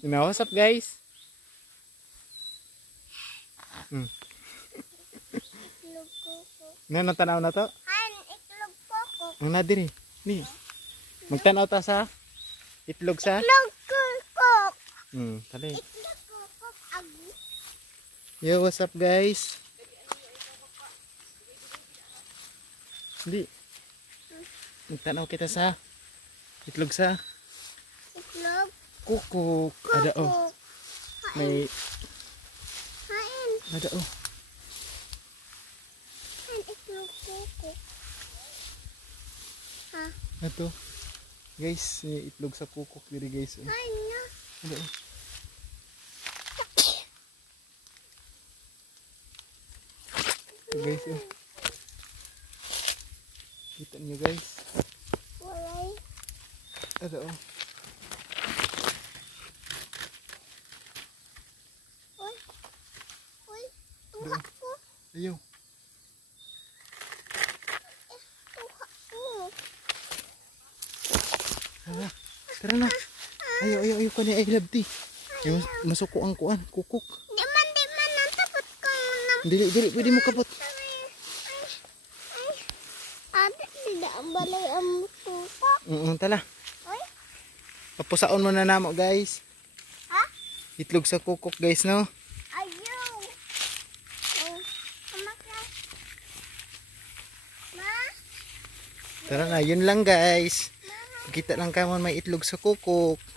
You know, what's up guys? Itlog kukok. Tanaw na to? Han, itlog kukok. Ang na diri. Ni. Magtanaw ta sa itlog sa? Itlog kukok. Tali. Itlog kukok. Agi. Yo, what's up guys? Hindi. Magtanaw kita sa itlog sa Itlog kukok. Ada oh. kukok. May Hain. ada oh. Han, itlog kukok. Ha? Ato. Guys, may itlog sa kukok diri guys. Oh. Han na. Ada oh. Ito guys oh. Kita niyo guys. Walay. Ada oh. Uy. Uy. Tuha ko. Ayaw. Tuha ko. Tara na. Ayaw ko ni I love tea. Yung masuko ang kuan, kukuk. Di man. Natapot ko na. Dili, pwede mo kapot. Ate, tidak balay ang suka. Tala. Uy. Papusaon mo na namo guys. Ha? Itlog sa kukuk guys no. Ayaw. Oh, kamakya. Ma? Tara na, yun lang guys. Kita lang kamon may itlog sa kukuk.